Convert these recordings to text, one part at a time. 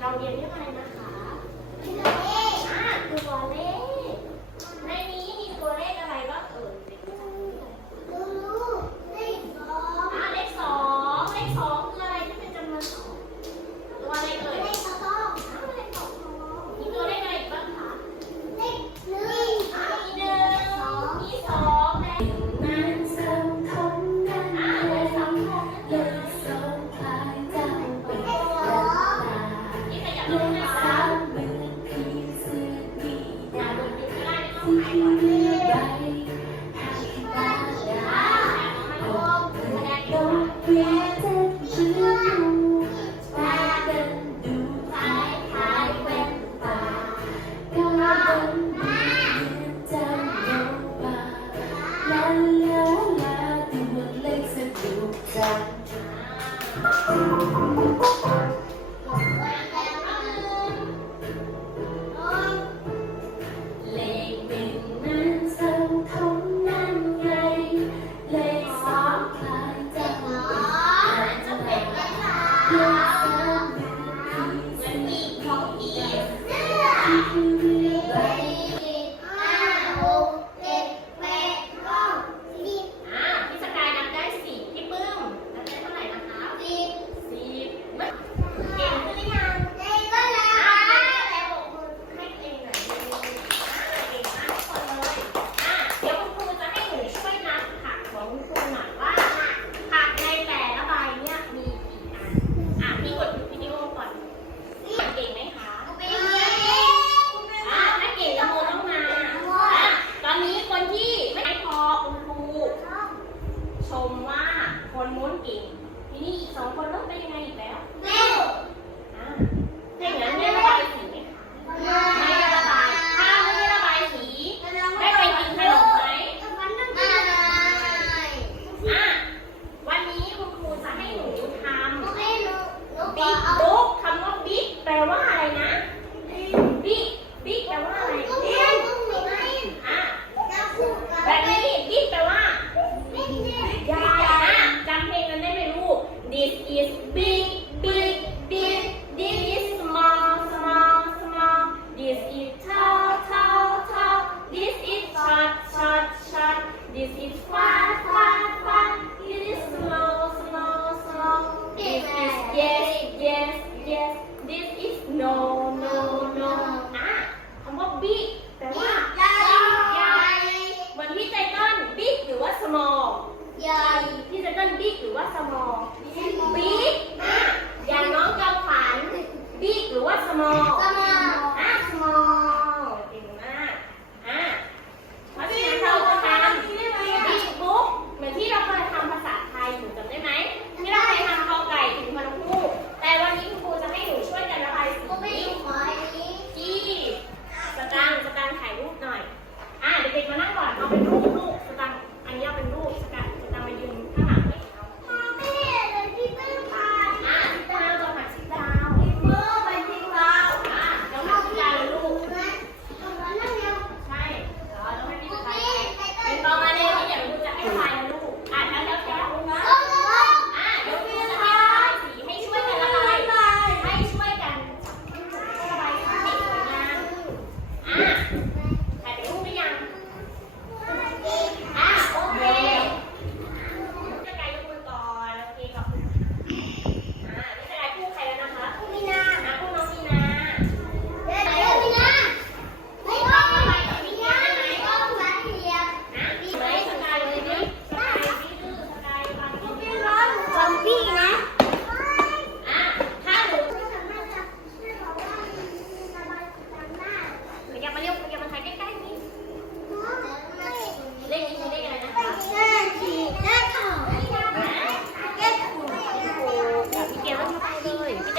เราเรียนเรื่องอะไรนะคะ Yes.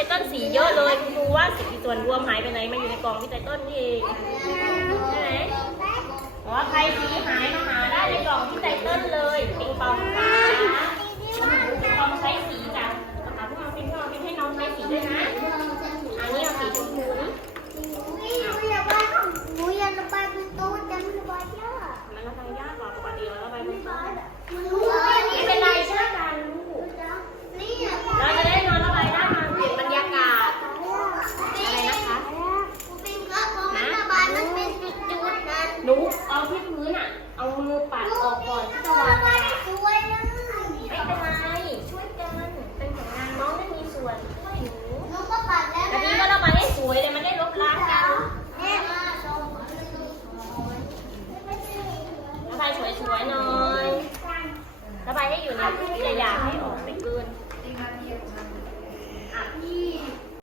ตเต้นสีเยอะเลยคุณครูว่าสีส่วนรวมหายไปไหนมาอยู่ในกล่องวิตไตต้นนี่เองใช่ไหมอ๋อใครสีหายมาหาได้ในกล่องวิตไตต้นเลย